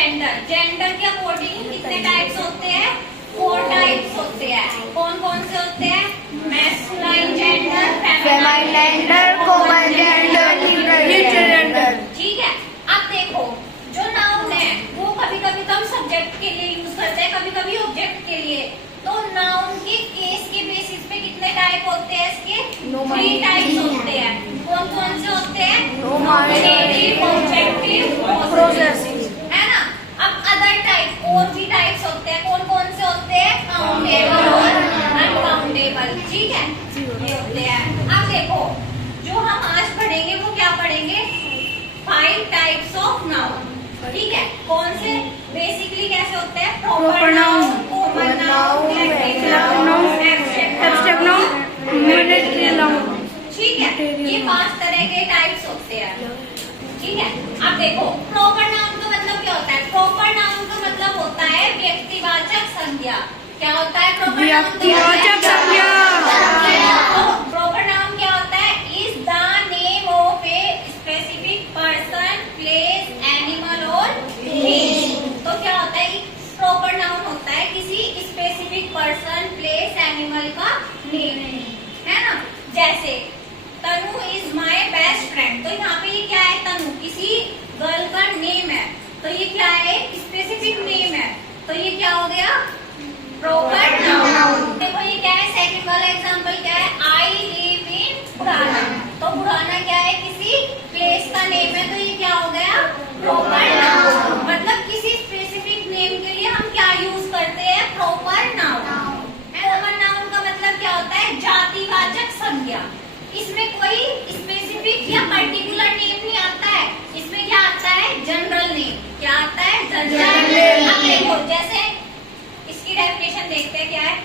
Gender, gender के according कितने types होते हैं? 4 टाइप्स होते हैं। कौन कौन से होते हैं? Masculine gender, famine gender, common gender, neutral gender. ठीक है। अब देखो जो नाउन है वो कभी कभी तो हम सब्जेक्ट के लिए यूज करते हैं, कभी कभी ऑब्जेक्ट के लिए। तो नाउन के केस के बेसिस पे कितने टाइप होते हैं? इसके 3 टाइप्स होते हैं। कौन कौन से होते हैं? नॉमिनेटिव, ऑब्जेक्टिव, पोजेसिव, है ना। अब अदर टाइप और भी टाइप्स होते हैं। कौन कौन से होते हैं? काउंटेबल और अनकाउंटेबल। ठीक है, ये होते हैं। अब देखो जो हम आज पढ़ेंगे वो क्या पढ़ेंगे? 5 टाइप्स ऑफ नाउन। ठीक है, कौन से? बेसिकली कैसे होते हैं? Proper noun, common noun, collective noun, abstract noun, humanitarian noun. ठीक है, ये 5 तरह के टाइप्स होते हैं। ठीक है, अब देखो प्रॉपर नाउन का मतलब क्या होता है? प्रॉपर नाउन का मतलब होता है व्यक्तिवाचक संज्ञा। क्या होता है प्रॉपर नाउन? व्यक्तिवाचक संज्ञा। तो प्रॉपर नाउन क्या होता है? Is the name of a specific person, place, animal और थिंग। तो क्या होता है? प्रॉपर नाउन होता है किसी स्पेसिफिक पर्सन, प्लेस, एनिमल का नेम, है ना। जैसे तनु इज माई बेस्ट फ्रेंड। तो यहाँ पे ये क्या है? तनु किसी गर्ल का नेम है, तो ये क्या है? स्पेसिफिक नेम है, तो ये क्या हो गया? Proper noun. देखो ये क्या है? सेकंड वाला एग्जांपल क्या है? I live in Budhana. तो बुढ़ाना क्या है? किसी प्लेस का नेम है, तो ये क्या हो गया? Proper noun. मतलब किसी स्पेसिफिक नेम के लिए हम क्या यूज करते हैं? Proper noun. कॉमन नाउन का मतलब क्या होता है? जातिवाचक संज्ञा। इसमें कोई स्पेसिफिक या पर्टिकुलर नेम नहीं आता है, इसमें क्या आता है? General name. क्या आता है? General name. अब देखो जैसे इसकी डेफिनेशन देखते हैं क्या है?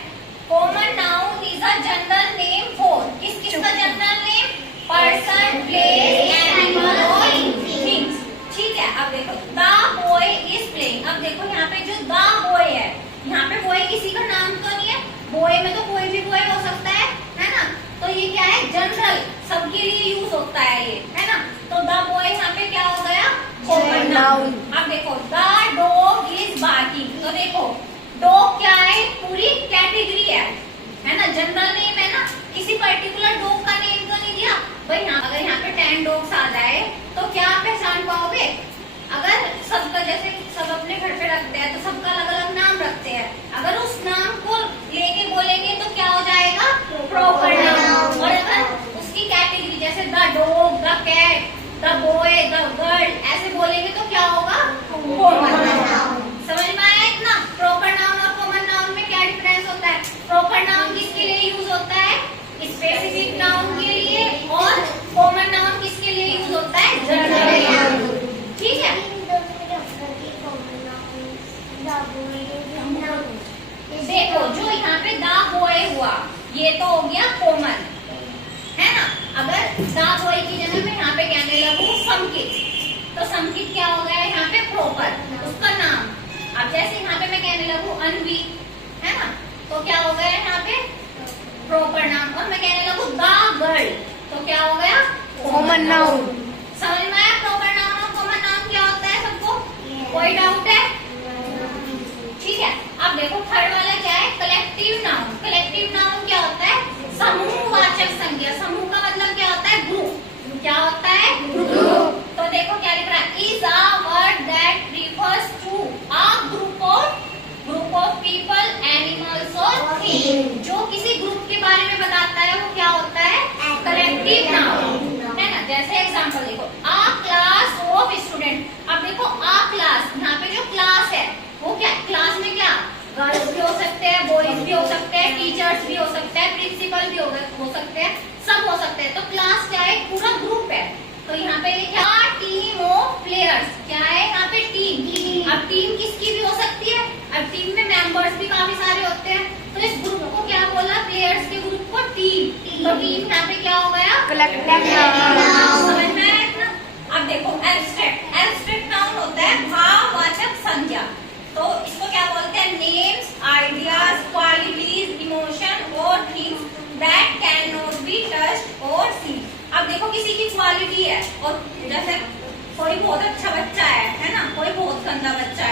Common noun is a general name for, किसका general name? Person, place, animal और थिंग्स। ठीक है, अब देखो द बॉय इज प्लेइंग। अब देखो यहाँ पे जो द बॉय है, यहाँ पे बॉय किसी का नाम तो नहीं है, बॉय में तो कोई भी बॉय हो सकता है ना। तो ये क्या है? जनरल, सबके लिए यूज होता है ये, है ना। तो द बॉय यहाँ पे क्या हो गया? Common noun. अब देखो द डॉग इज बार्किंग। तो देखो डॉग क्या है? पूरी कैटेगरी है ना, जनरल नेम है ना, किसी पर्टिकुलर डॉग का नेम तो नहीं दिया भाई। अगर यहाँ पे 10 डॉग्स आ जाए तो क्या आप पहचान पाओगे? अगर सबका जैसे सब अपने घर पे रखते हैं तो सबका अलग अलग नाम रखते हैं, अगर उस नाम को लेके बोलेंगे तो क्या हो जाएगा? Proper noun. और अगर उसकी कैटेगरी जैसे the dog, the cat, the boy, the girl ऐसे बोलेंगे तो क्या होगा? Common noun. समझ में आया इतना? प्रॉपर नाउन और कॉमन नाउन में क्या डिफरेंस होता है? प्रॉपर नाउन किसके लिए यूज होता है? स्पेसिफिक नाउन के लिए। और कॉमन नाउन किसके लिए यूज होता है? General noun. ठीक है, देखो जो यहाँ पे द बॉय हुआ ये तो हो गया कॉमन, है ना। अगर द बॉय की जगह मैं यहाँ पे कहने लगूं समकित, तो समकित क्या हो गया? यहाँ पे प्रॉपर, उसका नाम। अब जैसे यहाँ पे मैं कहने लगूं अनवी, है ना, तो क्या हो गया यहाँ पे? प्रॉपर नाम। और मैं कहने लगूं द गर्ल, तो क्या हो गया? Common noun. समझ में आया प्रॉपर नाउन और कॉमन नाउन क्या होता है सबको? कोई डाउट है? ठीक है, अब देखो थर्ड वाला क्या है? Collective noun. कलेक्टिव नाउन क्या होता है? समूहवाचक संज्ञा। समूह का मतलब क्या होता है? ग्रुप। क्या होता है? ग्रुप। तो देखो क्या लिख रहा है? Is a word that refers to a group of people, animals और थिंग्स। जो किसी ग्रुप के बारे में बताता है वो क्या होता है? कलेक्टिव नाउन, है ना। जैसे एग्जांपल देखो अ क्लास ऑफ स्टूडेंट। अब देखो अ क्लास, यहाँ पे जो क्लास है वो क्या? क्लास में क्या? गर्ल्स भी हो सकते हैं, बॉयज भी हो सकते हैं, टीचर्स भी हो सकते हैं, प्रिंसिपल भी हो सकते हैं, सब हो सकते हैं। तो क्लास क्या है? पूरा ग्रुप है। तो यहाँ पे क्या? Team of players. क्या है यहाँ पे? टीम। अब टीम किसकी भी हो सकती है, अब टीम में मेंबर्स भी काफी सारे होते हैं, तो इस ग्रुप को क्या बोला? प्लेयर्स के ग्रुप को टीम। तो टीम यहाँ पे क्या हो गया? Collective noun. समझ में आया इतना? अब देखो एब्स्ट्रैक्ट। एब्स्ट्रैक्ट नाउन होता है भाववाचक संज्ञा। तो इसको क्या बोलते हैं? नेम्स, आइडियाज, क्वालिटीज, इमोशन और things that can not be touched और सीन। अब देखो किसी की क्वालिटी है, और जैसे कोई बहुत अच्छा बच्चा है ना, कोई बहुत गंदा बच्चा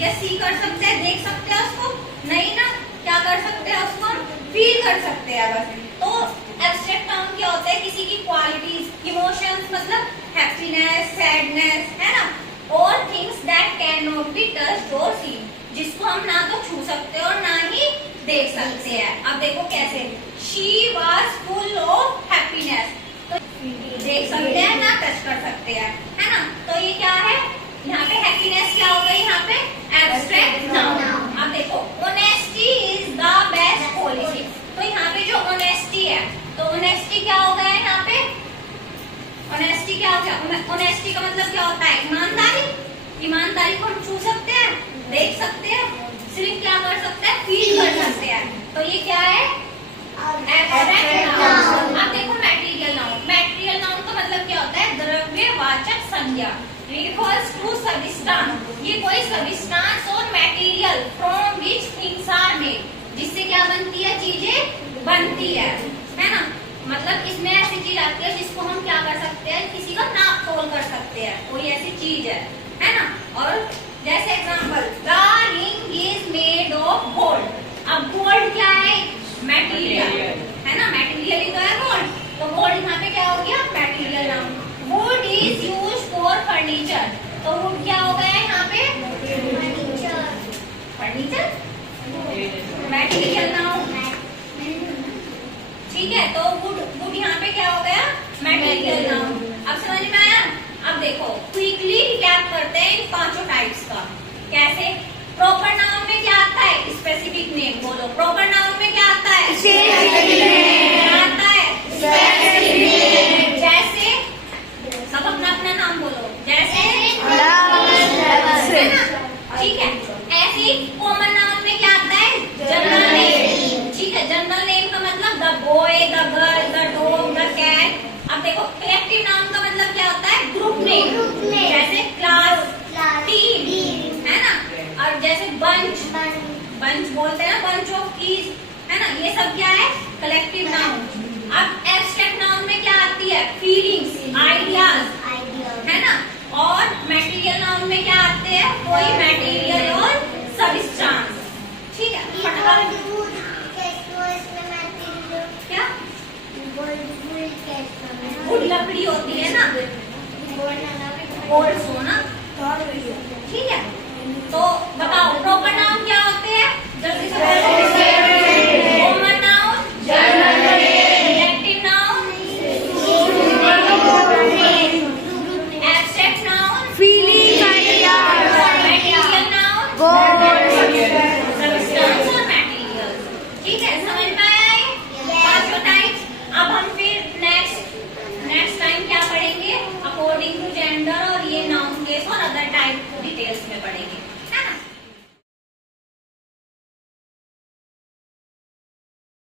या सी कर सकते हैं, देख सकते हैं उसको? नहीं ना, क्या कर सकते हैं उसको? फील कर सकते हैं बस। तो एब्स्ट्रैक्ट नाउन क्या होता है? किसी की क्वालिटीज, इमोशंस, मतलब हैप्पीनेस, सैडनेस, है ना, और things that can not be touched और सीन, जिसको हम ना तो छू सकते हैं और ना ही देख सकते हैं। अब देखो कैसे, she was full of happiness, तो देख सकते हैं ना टच कर सकते हैं, है ना। तो ये क्या है यहाँ पे? हैप्पीनेस क्या हो गई यहाँ पे? Abstract noun. अब देखो, honesty is the best policy, तो यहाँ पे जो ऑनेस्टी है, तो ऑनेस्टी क्या हो गया यहाँ पे? ऑनेस्टी क्या हो गया? ऑनेस्टी का मतलब क्या होता है? ईमानदारी। ईमानदारी को हम छू सकते हैं, देख सकते हैं, सिर्फ क्या कर सकते हैं? फील कर सकते हैं। तो ये क्या है? Abstract noun. अब देखो मटेरियल नाउन। मटेरियल नाउन का मतलब क्या होता है? द्रव्यवाचक संज्ञा। refers to substance, ये कोई substance और material from which things are made, जिससे क्या बनती है? चीजें बनती है ना। मतलब इसमें ऐसी चीज आती है जिसको हम क्या कर सकते हैं? किसी का नाप तोल कर सकते हैं, कोई ऐसी चीज है ना। और जैसे example, the ring is made of gold. अब गोल्ड क्या है? मटेरियल, है ना, मटेरियल ही तो है गोल्ड। तो गोल्ड यहाँ पे क्या हो गया? Material noun. Would is used for furniture, तो वुड क्या हो गया यहाँ पे? फर्नीचर, मटेरियल नाउन, ठीक है। तो वुड यहाँ पे क्या हो गया? Material noun. अब समझ में आया? अब देखो क्विकली रिकैप करते हैं इन पांचों टाइप्स का। कैसे? प्रॉपर नाउन में क्या आता है? Specific name. बोलो, प्रॉपर नाउन में क्या आता है? क्या आता है? जैसे, सब अपना अपना नाम बोलो। जैसे, है ना, ठीक है। ऐसे ही कॉमन नाउन में क्या आता है? जनरल नेम, ठीक है। जनरल नेम का मतलब the boy, the girl, the dog, the cat. अब देखो कलेक्टिव नाउन का मतलब क्या होता है? ग्रुप नेम, जैसे क्लास, टीम, है ना। और जैसे बंच, बंच बोलते हैं ना, बंच ऑफ कीज, है ना, ये सब क्या है? Collective noun. अब एब्स्ट्रैक्ट नाउन में क्या आती है? फीलिंग्स, आइडियाज, है ना। और मटेरियल नाउन में क्या आते हैं? कोई मटेरियल और सबस्टांस, ठीक है। क्या? वुड लकड़ी होती है ना, और सोना, ठीक है। तो बताओ प्रॉपर नाउन क्या होते हैं? जल्दी से common noun, collective noun, abstract noun, feeling, ideas, material noun, substance और मटेरियल, ठीक है। समझ में आया है पांचों टाइप्स? अब हम फिर नेक्स्ट टाइम क्या पढ़ेंगे? अकॉर्डिंग टू जेंडर और ये नाउन केस और अदर टाइप डिटेल्स में पढ़ेंगे।